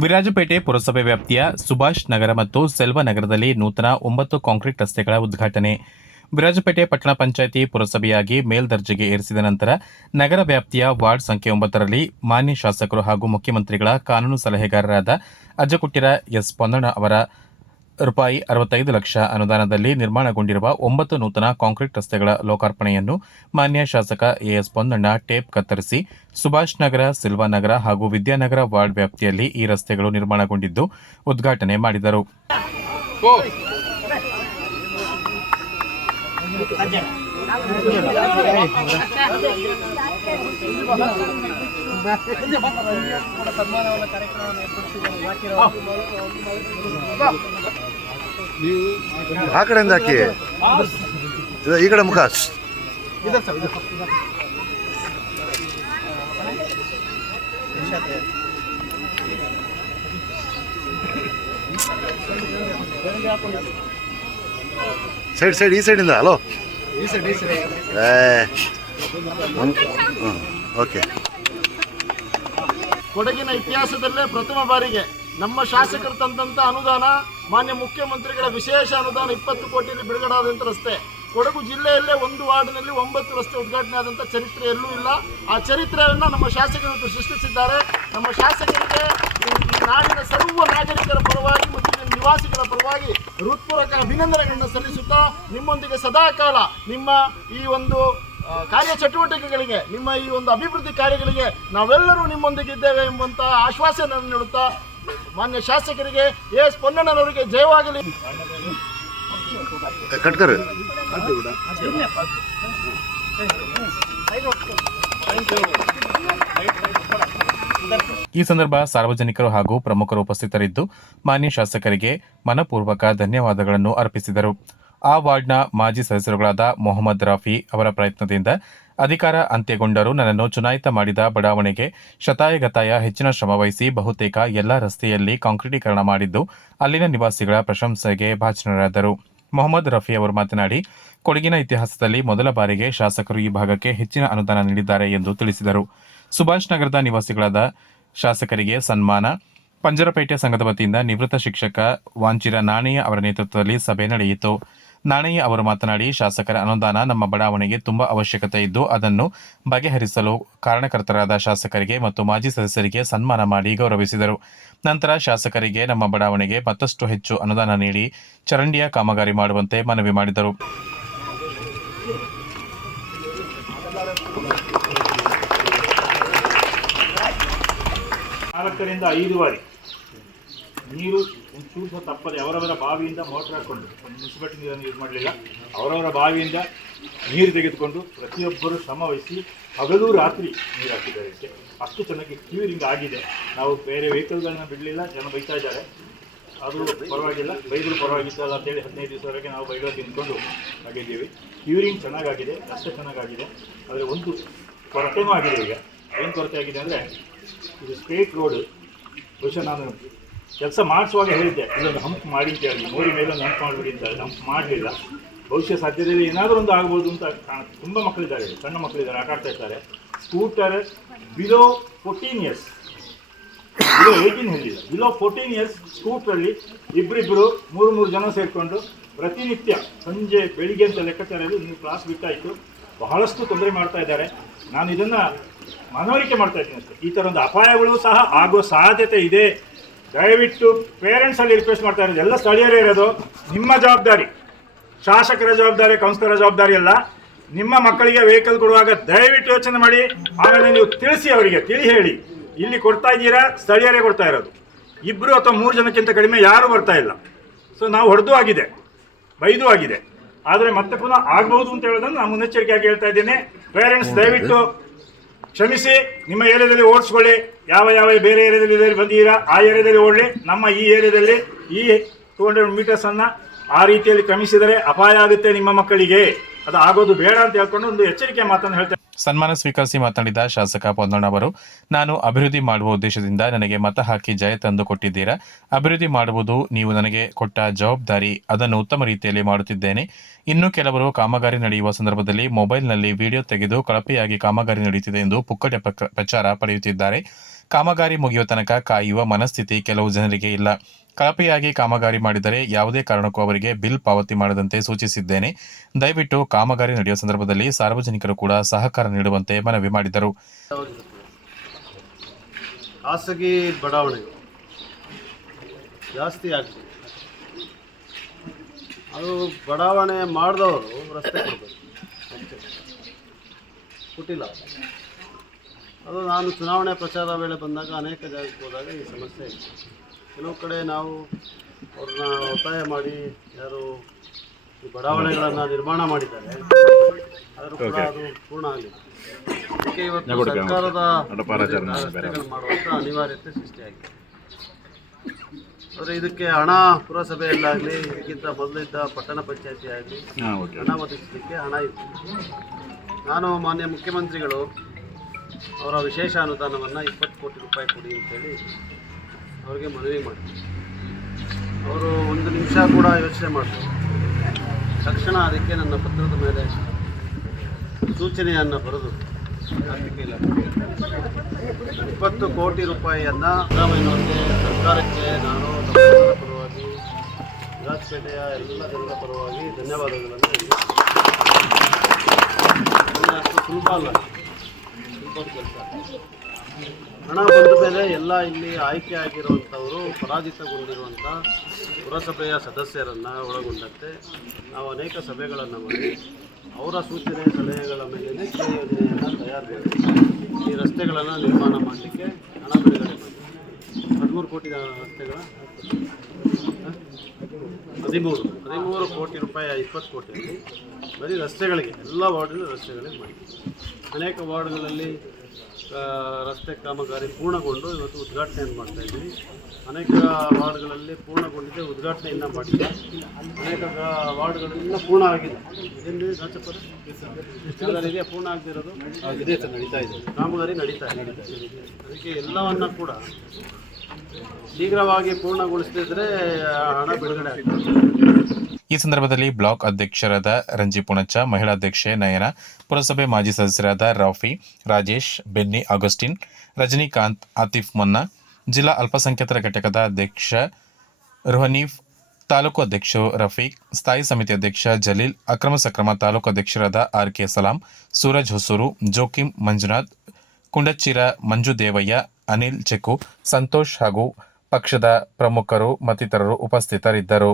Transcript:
ವಿರಾಜಪೇಟೆ ಪುರಸಭೆ ವ್ಯಾಪ್ತಿಯ ಸುಭಾಷ್ ನಗರ ಮತ್ತು ಸೆಲ್ವ ನಗರದಲ್ಲಿ ನೂತನ 9 ಕಾಂಕ್ರೀಟ್ ರಸ್ತೆಗಳ ಉದ್ಘಾಟನೆ. ವಿರಾಜಪೇಟೆ ಪಟ್ಟಣ ಪಂಚಾಯಿತಿ ಪುರಸಭೆಯಾಗಿ ಮೇಲ್ದರ್ಜೆಗೆ ಏರಿಸಿದ ನಂತರ ನಗರ ವ್ಯಾಪ್ತಿಯ ವಾರ್ಡ್ ಸಂಖ್ಯೆ 9ರಲ್ಲಿ ಮಾನ್ಯ ಶಾಸಕರು ಹಾಗೂ ಮುಖ್ಯಮಂತ್ರಿಗಳ ಕಾನೂನು ಸಲಹೆಗಾರರಾದ ಅಜ್ಜಕುಟ್ಟಿರ ಎಸ್ ಪೊನ್ನಣ್ಣ ಅವರ ರೂಪಾಯಿ 65 ಲಕ್ಷ ಅನುದಾನದಲ್ಲಿ ನಿರ್ಮಾಣಗೊಂಡಿರುವ 9 ನೂತನ ಕಾಂಕ್ರೀಟ್ ರಸ್ತೆಗಳ ಲೋಕಾರ್ಪಣೆಯನ್ನು ಮಾನ್ಯ ಶಾಸಕ ಎಎಸ್ ಪೊನ್ನಣ್ಣ ಟೇಪ್ ಕತ್ತರಿಸಿ ಸುಭಾಷ್ ನಗರ, ಸಿಲ್ವಾ ನಗರ ಹಾಗೂ ವಿದ್ಯಾನಗರ ವಾರ್ಡ್ ವ್ಯಾಪ್ತಿಯಲ್ಲಿ ಈ ರಸ್ತೆಗಳು ನಿರ್ಮಾಣಗೊಂಡಿದ್ದು ಉದ್ಘಾಟನೆ ಮಾಡಿದರು. ಆ ಕಡೆಯಿಂದ ಹಾಕಿ, ಈ ಕಡೆ ಮುಖ ಸೈಡ್ ಈ ಸೈಡಿಂದ. Hello, okay. ಕೊಡಗಿನ ಇತಿಹಾಸದಲ್ಲೇ ಪ್ರಥಮ ಬಾರಿಗೆ ನಮ್ಮ ಶಾಸಕರು ತಂದಂಥ ಅನುದಾನ, ಮಾನ್ಯ ಮುಖ್ಯಮಂತ್ರಿಗಳ ವಿಶೇಷ ಅನುದಾನ 20 ಕೋಟಿಯಲ್ಲಿ ಬಿಡುಗಡೆಯಾದಂಥ ರಸ್ತೆ. ಕೊಡಗು ಜಿಲ್ಲೆಯಲ್ಲೇ ಒಂದು ವಾರ್ಡ್ನಲ್ಲಿ 9 ರಸ್ತೆ ಉದ್ಘಾಟನೆ ಆದಂಥ ಚರಿತ್ರೆ ಎಲ್ಲೂ ಇಲ್ಲ. ಆ ಚರಿತ್ರೆಯನ್ನು ನಮ್ಮ ಶಾಸಕರು ಸೃಷ್ಟಿಸಿದ್ದಾರೆ. ನಮ್ಮ ಶಾಸಕರಿಗೆ ನಾಡಿನ ಸರ್ವ ನಾಗರಿಕರ ಪರವಾಗಿ ಮತ್ತು ನಿವಾಸಿಗಳ ಪರವಾಗಿ ಹೃತ್ಪೂರ್ವಕ ಅಭಿನಂದನೆಗಳನ್ನು ಸಲ್ಲಿಸುತ್ತಾ, ನಿಮ್ಮೊಂದಿಗೆ ಸದಾಕಾಲ ನಿಮ್ಮ ಈ ಒಂದು ಕಾರ್ಯಚಟುವಟಿಕೆಗಳಿಗೆ, ನಿಮ್ಮ ಈ ಒಂದು ಅಭಿವೃದ್ಧಿ ಕಾರ್ಯಗಳಿಗೆ ನಾವೆಲ್ಲರೂ ನಿಮ್ಮೊಂದಿಗಿದ್ದೇವೆ ಎಂಬಂಥ ಆಶ್ವಾಸನೆಯನ್ನು ನೀಡುತ್ತಾ, ಮಾನ್ಯ ಶಾಸಕರಿಗೆ ಎಸ್ ಪೊನ್ನಣ್ಣನವರಿಗೆ ಜಯವಾಗಲಿ. ಈ ಸಂದರ್ಭ ಸಾರ್ವಜನಿಕರು ಹಾಗೂ ಪ್ರಮುಖರು ಉಪಸ್ಥಿತರಿದ್ದು ಮಾನ್ಯ ಶಾಸಕರಿಗೆ ಮನಪೂರ್ವಕ ಧನ್ಯವಾದಗಳನ್ನು ಅರ್ಪಿಸಿದರು. ಆ ವಾರ್ಡ್ನ ಮಾಜಿ ಸದಸ್ಯರುಗಳಾದ ಮೊಹಮ್ಮದ್ ರಾಫಿ ಅವರ ಪ್ರಯತ್ನದಿಂದ ಅಧಿಕಾರ ಅಂತ್ಯಗೊಂಡರೂ ನನ್ನನ್ನು ಚುನಾಯಿತ ಮಾಡಿದ ಬಡಾವಣೆಗೆ ಶತಾಯಗತಾಯ ಹೆಚ್ಚಿನ ಶ್ರಮವಹಿಸಿ ಬಹುತೇಕ ಎಲ್ಲ ರಸ್ತೆಯಲ್ಲಿ ಕಾಂಕ್ರೀಟೀಕರಣ ಮಾಡಿದ್ದು ಅಲ್ಲಿನ ನಿವಾಸಿಗಳ ಪ್ರಶಂಸೆಗೆ ಭಾಜನರಾದರು. ಮೊಹಮ್ಮದ್ ರಫಿ ಅವರು ಮಾತನಾಡಿ, ಕೊಡಗಿನ ಇತಿಹಾಸದಲ್ಲಿ ಮೊದಲ ಬಾರಿಗೆ ಶಾಸಕರು ಈ ಭಾಗಕ್ಕೆ ಹೆಚ್ಚಿನ ಅನುದಾನ ನೀಡಿದ್ದಾರೆ ಎಂದು ತಿಳಿಸಿದರು. ಸುಭಾಷ್ ನಗರದ ನಿವಾಸಿಗಳಾದ ಶಾಸಕರಿಗೆ ಸನ್ಮಾನ. ಪಂಜರಪೇಟೆ ಸಂಘದ ವತಿಯಿಂದ ನಿವೃತ್ತ ಶಿಕ್ಷಕ ವಾಂಚಿರ ನಾಣಯ್ಯ ಅವರ ನೇತೃತ್ವದಲ್ಲಿ ಸಭೆ ನಡೆಯಿತು. ನಾಣಯ್ಯ ಅವರು ಮಾತನಾಡಿ, ಶಾಸಕರ ಅನುದಾನ ನಮ್ಮ ಬಡಾವಣೆಗೆ ತುಂಬಾ ಅವಶ್ಯಕತೆ ಇದ್ದು ಅದನ್ನು ಬಗೆಹರಿಸಲು ಕಾರಣಕರ್ತರಾದ ಶಾಸಕರಿಗೆ ಮತ್ತು ಮಾಜಿ ಸದಸ್ಯರಿಗೆ ಸನ್ಮಾನ ಮಾಡಿ ಗೌರವಿಸಿದರು. ನಂತರ ಶಾಸಕರಿಗೆ ನಮ್ಮ ಬಡಾವಣೆಗೆ ಮತ್ತಷ್ಟು ಹೆಚ್ಚು ಅನುದಾನ ನೀಡಿ ಚರಂಡಿಯ ಕಾಮಗಾರಿ ಮಾಡುವಂತೆ ಮನವಿ ಮಾಡಿದರು. ನಾಲ್ಕರಿಂದ 5 ಬಾರಿ ನೀರು ಒಂಚೂರು ಸಹ ತಪ್ಪದೆ ಅವರವರ ಬಾವಿಯಿಂದ ಮೋಟರ್ ಹಾಕ್ಕೊಂಡು, ಮುನ್ಸಿಪಾಲಿಟಿ ನೀರನ್ನು ಯೂಸ್ ಮಾಡಲಿಲ್ಲ, ಅವರವರ ಬಾವಿಯಿಂದ ನೀರು ತೆಗೆದುಕೊಂಡು ಪ್ರತಿಯೊಬ್ಬರು ಶ್ರಮ ವಹಿಸಿ ಹಗಲು ರಾತ್ರಿ ನೀರು ಹಾಕಿದ್ದಾರೆ. ಅಷ್ಟು ಚೆನ್ನಾಗಿ ಕ್ಯೂರಿಂಗ್ ಆಗಿದೆ. ನಾವು ಬೇರೆ ವೆಹಿಕಲ್ಗಳನ್ನ ಬಿಡಲಿಲ್ಲ, ಜನ ಬೈತಾ ಇದ್ದಾರೆ. ಅದು ಪರವಾಗಿಲ್ಲ, ಬೈದರೂ ಪರವಾಗಿತ್ತಲ್ಲ ಅಂತೇಳಿ 15 ದಿವಸವರೆಗೆ ನಾವು ಬೈಗಳು ತಿಂದ್ಕೊಂಡು ಆಗಿದ್ದೀವಿ. ಕ್ಯೂರಿಂಗ್ ಚೆನ್ನಾಗಾಗಿದೆ, ರಸ್ತೆ ಚೆನ್ನಾಗಾಗಿದೆ. ಆದರೆ ಒಂದು ಕೊರತೆನೂ ಆಗಿದೆ. ಈಗ ಏನು ಕೊರತೆ ಆಗಿದೆ ಅಂದರೆ, ಇದು ಸ್ಟ್ರೇಟ್ ರೋಡ್. ಬಹುಶಃ ನಾನು ಕೆಲಸ ಮಾಡಿಸುವಾಗ ಹೇಳಿದ್ದೆ, ಇದೊಂದು ಹಂಪ್ ಮಾಡಿ ಅಂತ ಹೇಳಿ, ಮೋರಿ ಮೇಲೆ ಒಂದು ಹಂಪ್ ಮಾಡಿಬಿಡಿ ಅಂತ. ಹಂಪ್ ಮಾಡಲಿಲ್ಲ. ಬಹುಶಃ ಸಾಧ್ಯತೆಯಲ್ಲಿ ಏನಾದರೂ ಒಂದು ಆಗ್ಬೋದು ಅಂತ ಕಾಣುತ್ತೆ. ತುಂಬ ಮಕ್ಕಳಿದ್ದಾರೆ, ಸಣ್ಣ ಮಕ್ಕಳಿದ್ದಾರೆ, ಆಟ ಆಡ್ತಾ ಇರ್ತಾರೆ. ಸ್ಕೂಟರ್ ಬಿಲೋ 14 ಇಯರ್ಸ್, ಬಿಲೋ 18 ಹೇಳಿಲ್ಲ, ಬಿಲೋ 14 ಇಯರ್ಸ್ ಸ್ಕೂಟ್ರಲ್ಲಿ ಇಬ್ಬರಿಬ್ಬರು 3 ಜನ ಸೇರಿಕೊಂಡು ಪ್ರತಿನಿತ್ಯ ಸಂಜೆ ಬೆಳಿಗ್ಗೆ ಅಂತ ಲೆಕ್ಕಾಚಾರದಲ್ಲಿ ನೀವು ಕ್ಲಾಸ್ ಬಿಟ್ಟಾಯಿತು, ಬಹಳಷ್ಟು ತೊಂದರೆ ಮಾಡ್ತಾ ಇದ್ದಾರೆ. ನಾನು ಇದನ್ನು ಮನವರಿಕೆ ಮಾಡ್ತಾ ಇದ್ದೀನಿ ಅಷ್ಟೇ. ಈ ಥರ ಒಂದು ಅಪಾಯಗಳು ಸಹ ಆಗುವ ಸಾಧ್ಯತೆ ಇದೆ. ದಯವಿಟ್ಟು ಪೇರೆಂಟ್ಸಲ್ಲಿ ರಿಕ್ವೆಸ್ಟ್ ಮಾಡ್ತಾ ಇರೋದು, ಎಲ್ಲ ಸ್ಥಳೀಯರೇ ಇರೋದು, ನಿಮ್ಮ ಜವಾಬ್ದಾರಿ, ಶಾಸಕರ ಜವಾಬ್ದಾರಿ, ಕೌನ್ಸಿಲರ ಜವಾಬ್ದಾರಿ ಅಲ್ಲ. ನಿಮ್ಮ ಮಕ್ಕಳಿಗೆ ವೆಹಿಕಲ್ ಕೊಡುವಾಗ ದಯವಿಟ್ಟು ಯೋಚನೆ ಮಾಡಿ, ಆಮೇಲೆ ನೀವು ತಿಳಿಸಿ, ಅವರಿಗೆ ತಿಳಿ ಹೇಳಿ. ಇಲ್ಲಿ ಕೊಡ್ತಾ ಇದ್ದೀರಾ, ಸ್ಥಳೀಯರೇ ಕೊಡ್ತಾ ಇರೋದು. 2 ಅಥವಾ 3 ಜನಕ್ಕಿಂತ ಕಡಿಮೆ ಯಾರೂ ಬರ್ತಾ ಇಲ್ಲ. ಸೊ ನಾವು ಹೊಡೆದು ಆಗಿದೆ, ಬೈದು ಆಗಿದೆ. ಆದರೆ ಮತ್ತೆ ಪುನಃ ಆಗ್ಬಹುದು ಅಂತ ಹೇಳೋದನ್ನು ನಾನು ಮುನ್ನೆಚ್ಚರಿಕೆಯಾಗಿ ಹೇಳ್ತಾ ಇದ್ದೇನೆ. ಪೇರೆಂಟ್ಸ್ ದಯವಿಟ್ಟು ಕ್ಷಮಿಸಿ, ನಿಮ್ಮ ಏರಿಯಾದಲ್ಲಿ ಓಡಿಸ್ಕೊಳ್ಳಿ. ಯಾವ ಬೇರೆ ಏರಿಯಾದಲ್ಲಿ ಬಂದಿದ್ದೀರಾ ಆ ಏರಿಯಾದಲ್ಲಿ ಓಡಲಿ. ನಮ್ಮ ಈ ಏರಿಯಾದಲ್ಲಿ ಈ 200 ಮೀಟರ್ಸನ್ನು ಆ ರೀತಿಯಲ್ಲಿ ಕ್ರಮಿಸಿದರೆ ಅಪಾಯ ಆಗುತ್ತೆ ನಿಮ್ಮ ಮಕ್ಕಳಿಗೆ. ಅದು ಆಗೋದು ಬೇಡ ಅಂತ ಹೇಳ್ಕೊಂಡು ಒಂದು ಎಚ್ಚರಿಕೆ ಮಾತನ್ನು ಹೇಳ್ತೇನೆ. ಸನ್ಮಾನ ಸ್ವೀಕರಿಸಿ ಮಾತನಾಡಿದ ಶಾಸಕ ಪೊನ್ನಣ್ಣ ಅವರು, ನಾನು ಅಭಿವೃದ್ಧಿ ಮಾಡುವ ಉದ್ದೇಶದಿಂದ ನನಗೆ ಮತ ಹಾಕಿ ಜಯ ತಂದು ಕೊಟ್ಟಿದ್ದೀರಾ. ಅಭಿವೃದ್ಧಿ ಮಾಡುವುದು ನೀವು ನನಗೆ ಕೊಟ್ಟ ಜವಾಬ್ದಾರಿ. ಅದನ್ನು ಉತ್ತಮ ರೀತಿಯಲ್ಲಿ ಮಾಡುತ್ತಿದ್ದೇನೆ. ಇನ್ನು ಕೆಲವರು ಕಾಮಗಾರಿ ನಡೆಯುವ ಸಂದರ್ಭದಲ್ಲಿ ಮೊಬೈಲ್ನಲ್ಲಿ ವಿಡಿಯೋ ತೆಗೆದು ಕಳಪೆಯಾಗಿ ಕಾಮಗಾರಿ ನಡೆಯುತ್ತಿದೆ ಎಂದು ಪುಕ್ಕಟೆ ಪ್ರಚಾರ ಪಡೆಯುತ್ತಿದ್ದಾರೆ. ಕಾಮಗಾರಿ ಮುಗಿಯುವ ತನಕ ಕಾಯುವ ಮನಸ್ಥಿತಿ ಕೆಲವು ಜನರಿಗೆ ಇಲ್ಲ. ಕಳಪೆಯಾಗಿ ಕಾಮಗಾರಿ ಮಾಡಿದರೆ ಯಾವುದೇ ಕಾರಣಕ್ಕೂ ಅವರಿಗೆ ಬಿಲ್ ಪಾವತಿ ಮಾಡದಂತೆ ಸೂಚಿಸಿದ್ದೇನೆ. ದಯವಿಟ್ಟು ಕಾಮಗಾರಿ ನಡೆಯುವ ಸಂದರ್ಭದಲ್ಲಿ ಸಾರ್ವಜನಿಕರು ಕೂಡ ಸಹಕಾರ ನೀಡುವಂತೆ ಮನವಿ ಮಾಡಿದರು. ಖಾಸಗಿ ಬಡಾವಣೆ ಜಾಸ್ತಿ ಆಗಿದೆ. ಅದು ಬಡಾವಣೆ ಮಾಡಿದವರು ರಸ್ತೆ ಕೊಡಬೇಕು, ಕೊಟ್ಟಿಲ್ಲ. ಅದು ನಾನು ಚುನಾವಣೆ ಪ್ರಚಾರ ವೇಳೆ ಬಂದಾಗ ಅನೇಕ ಜಾಗಕ್ಕೆ ಹೋದಾಗ ಈ ಸಮಸ್ಯೆ ಇದೆ. ಕೆಲವು ಕಡೆ ನಾವು ಅವ್ರನ್ನ ಒತ್ತಾಯ ಮಾಡಿ ಯಾರು ಈ ಬಡಾವಣೆಗಳನ್ನು ನಿರ್ಮಾಣ ಮಾಡಿದ್ದಾರೆ, ಆದರೂ ಕೂಡ ಅದು ಪೂರ್ಣ ಆಗಲಿಲ್ಲ. ಅದಕ್ಕೆ ಇವತ್ತು ಸರ್ಕಾರದ ರಸ್ತೆಗಳು ಮಾಡುವಂಥ ಅನಿವಾರ್ಯತೆ ಸೃಷ್ಟಿಯಾಗಿದೆ. ಆದರೆ ಇದಕ್ಕೆ ಹಣ ಪುರಸಭೆಯಲ್ಲಾಗಲಿ ಇದಕ್ಕಿಂತ ಮೊದಲಿದ್ದ ಪಟ್ಟಣ ಪಂಚಾಯತಿ ಆಗಲಿ ಹಣ ಒದಗಿಸಲಿಕ್ಕೆ ಹಣ ಇದೆ. ನಾನು ಮಾನ್ಯ ಮುಖ್ಯಮಂತ್ರಿಗಳು ಅವರ ವಿಶೇಷ ಅನುದಾನವನ್ನು 20 ಕೋಟಿ ರೂಪಾಯಿ ಕೊಡಿ ಅಂತೇಳಿ ಅವರಿಗೆ ಮನವಿ ಮಾಡಿದ್ರು. ಅವರು ಒಂದು ನಿಮಿಷ ಕೂಡ ಯೋಚನೆ ಮಾಡಿದ್ರು. ತಕ್ಷಣ ಅದಕ್ಕೆ ನನ್ನ ಪತ್ರದ ಮೇಲೆ ಸೂಚನೆಯನ್ನು ಬರೆದು ಆರ್ಥಿಕ ಇಲಾಖೆ 20 ಕೋಟಿ ರೂಪಾಯಿಯನ್ನು ಸಿದ್ದರಾಮಯ್ಯನವರಿಗೆ, ಸರ್ಕಾರಕ್ಕೆ ನಾನು ನಮ್ಮ ಪರವಾಗಿ, ವಿರಾಜಪೇಟೆಯ ಎಲ್ಲ ಜನರ ಪರವಾಗಿ ಧನ್ಯವಾದಗಳನ್ನು ಅಷ್ಟು ಸುಲಭ ಅಲ್ಲ, ಸುಲಭದ ಕೆಲಸ. ಹಣ ಬಂದ ಮೇಲೆ ಎಲ್ಲ ಇಲ್ಲಿ ಆಯ್ಕೆ ಆಗಿರುವಂಥವರು, ಪರಾಜಿತಗೊಂಡಿರುವಂಥ ಪುರಸಭೆಯ ಸದಸ್ಯರನ್ನು ಒಳಗೊಂಡಂತೆ ನಾವು ಅನೇಕ ಸಭೆಗಳನ್ನು ಮಾಡಿ ಅವರ ಸೂಚನೆ ಸಲಹೆಗಳ ಮೇಲೆ ಕ್ರಿಯಾ ಯೋಜನೆಯನ್ನು ತಯಾರು ಮಾಡಿ ಈ ರಸ್ತೆಗಳನ್ನು ನಿರ್ಮಾಣ ಮಾಡಲಿಕ್ಕೆ ಹಣ ಬಿಡುಗಡೆ ಮಾಡಿ 13 ಕೋಟಿ ರಸ್ತೆಗಳ 13 ಕೋಟಿ ರೂಪಾಯಿ 20 ಕೋಟಿಯಲ್ಲಿ ಬರೀ ರಸ್ತೆಗಳಿಗೆ, ಎಲ್ಲ ವಾರ್ಡಿನ ರಸ್ತೆಗಳಿಗೆ ಮಾಡಿ. ಅನೇಕ ವಾರ್ಡ್ಗಳಲ್ಲಿ ರಸ್ತೆ ಕಾಮಗಾರಿ ಪೂರ್ಣಗೊಂಡು ಇವತ್ತು ಉದ್ಘಾಟನೆಯನ್ನು ಮಾಡ್ತಾಯಿದ್ದೀವಿ. ಅನೇಕ ವಾರ್ಡ್ಗಳಲ್ಲಿ ಪೂರ್ಣಗೊಂಡಿದೆ, ಉದ್ಘಾಟನೆ ಇನ್ನೂ ಮಾಡಿಲ್ಲ. ಅನೇಕ ವಾರ್ಡ್ಗಳಲ್ಲಿ ಇನ್ನೂ ಪೂರ್ಣ ಆಗಿಲ್ಲ. ಏನು ರಾಜಪುರ ಇದೆಯಾ ಪೂರ್ಣ ಆಗದಿರೋದು? ನಡೀತಾ ಇದೆ, ಕಾಮಗಾರಿ ನಡೀತಾ ಇದೆ. ಅದಕ್ಕೆ ಎಲ್ಲವನ್ನು ಕೂಡ ಶೀಘ್ರವಾಗಿ ಪೂರ್ಣಗೊಳಿಸದಿದ್ದರೆ ಹಣ ಬಿಡುಗಡೆ ಆಗ್ತದೆ. ಈ ಸಂದರ್ಭದಲ್ಲಿ ಬ್ಲಾಕ್ ಅಧ್ಯಕ್ಷರಾದ ರಂಜಿ ಪುಣಚ, ಮಹಿಳಾ ಅಧ್ಯಕ್ಷೆ ನಯನ, ಪುರಸಭೆ ಮಾಜಿ ಸದಸ್ಯರಾದ ರಾಫಿ, ರಾಜೇಶ್, ಬೆನ್ನಿ ಆಗಸ್ಟಿನ್, ರಜನಿಕಾಂತ್, ಆತಿಫ್ ಮೊನ್ನಾ, ಜಿಲ್ಲಾ ಅಲ್ಪಸಂಖ್ಯಾತರ ಘಟಕದ ಅಧ್ಯಕ್ಷ ರುಹನೀಫ್, ತಾಲೂಕು ಅಧ್ಯಕ್ಷ ರಫೀಕ್, ಸ್ಥಾಯಿ ಸಮಿತಿ ಅಧ್ಯಕ್ಷ ಜಲೀಲ್, ಅಕ್ರಮ ಸಕ್ರಮ ತಾಲೂಕು ಅಧ್ಯಕ್ಷರಾದ ಆರ್.ಕೆ. ಸಲಾಂ, ಸೂರಜ್ ಹೊಸೂರು, ಜೋಕಿಂ ಮಂಜುನಾಥ್, ಕುಂಡಚ್ಚಿರ ಮಂಜು ದೇವಯ್ಯ, ಅನಿಲ್ ಚೆಕ್ಕು, ಸಂತೋಷ್ ಹಾಗೂ ಪಕ್ಷದ ಪ್ರಮುಖರು ಮತ್ತಿತರರು ಉಪಸ್ಥಿತರಿದ್ದರು.